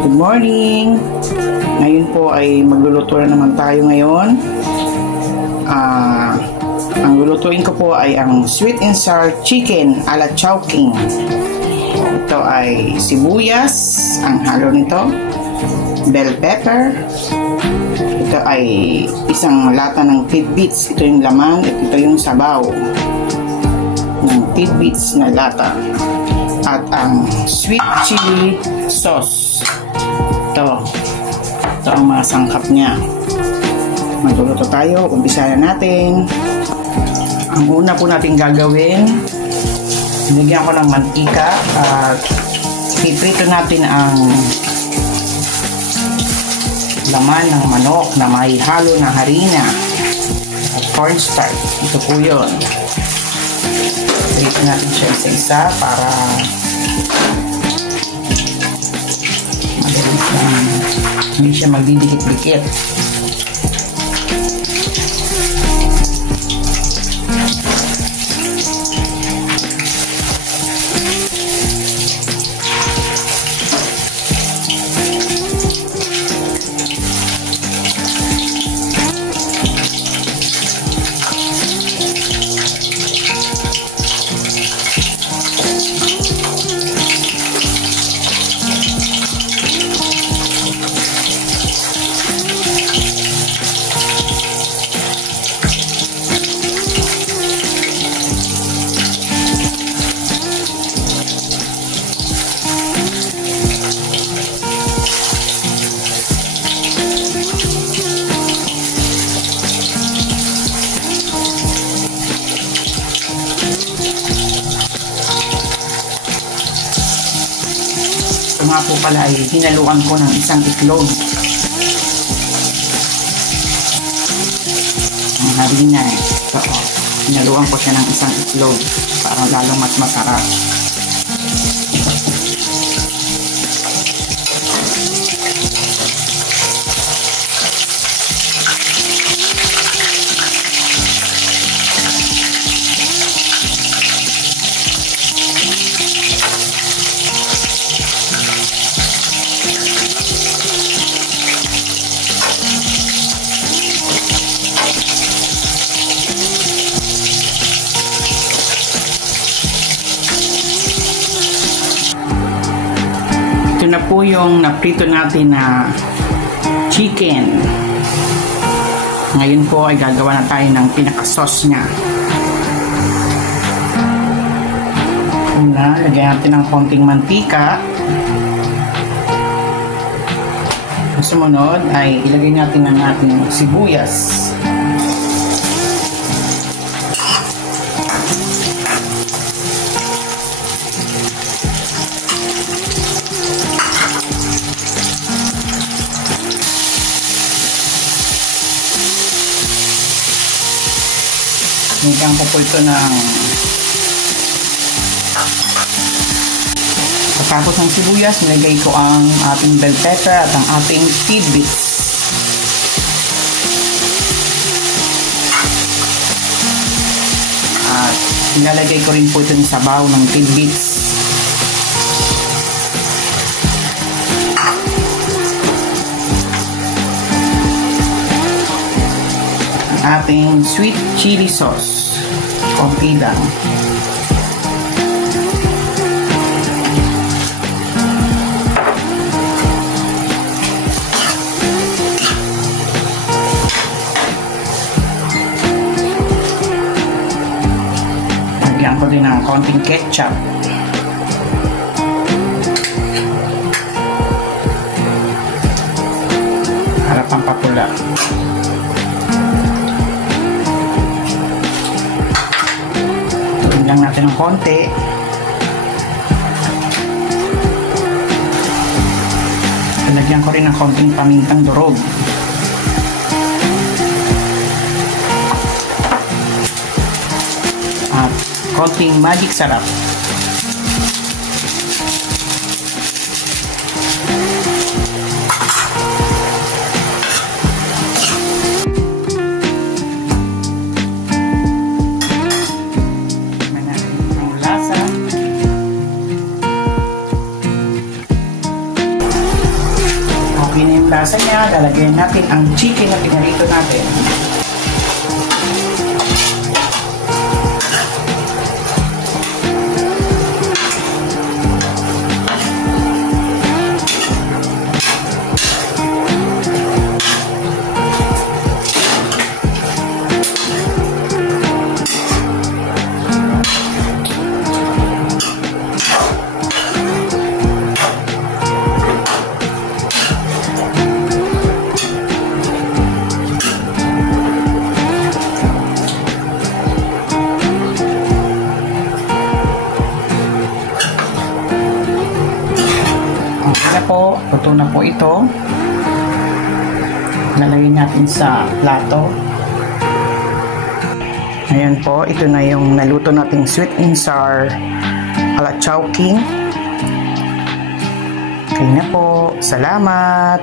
Good morning! Ngayon po ay magluluto na naman tayo ngayon. Ang lulutuin ko po ay ang sweet and sour chicken ala Chowking. Ito ay sibuyas, ang halo nito, bell pepper. Ito ay isang lata ng tidbits. Ito yung laman, ito yung sabaw ng tidbits na lata. At ang sweet chili sauce. Ito ang mga sangkap niya. Magluluto tayo, umpisa na natin. Ang una po natin gagawin, nilagyan ko ng mantika at piprito natin ang laman ng manok na may halo na harina at cornstarch. Ito po yun. Piprito natin siya isa-isa para hindi siya magdidikit-dikit. Ito nga po pala ay hinaluan ko ng isang itlog. Ang harina eh. So, hinaluan ko siya ng isang itlog para lalong mas masarap. Ito na po yung naprito natin na chicken. Ngayon po ay gagawa na tayo ng pinaka-sauce niya. Una, lagyan natin ng konting mantika. Sumunod ay ilagay natin ang ating sibuyas. Nigyan ko po ito ng pagkatapos ng sibuyas, nilagay ko ang ating bell pepper at ang ating tidbits. At nilalagay ko rin po ito ng sabaw ng tidbits. Ating sweet chili sauce. Konti lang. Lagyan ko din ng konting ketchup. Para pampapula. Lang natin ng konti. Lagyan ko rin ng konting pamintang durog. At konting magic sarap. okay na yung lasa niya, lalagyan natin ang chicken na pinarito natin. Luto na po ito. Lalagyan natin sa plato. Ayan po, ito na yung naluto nating sweet and sour ala Chowking. Okay na po. Salamat!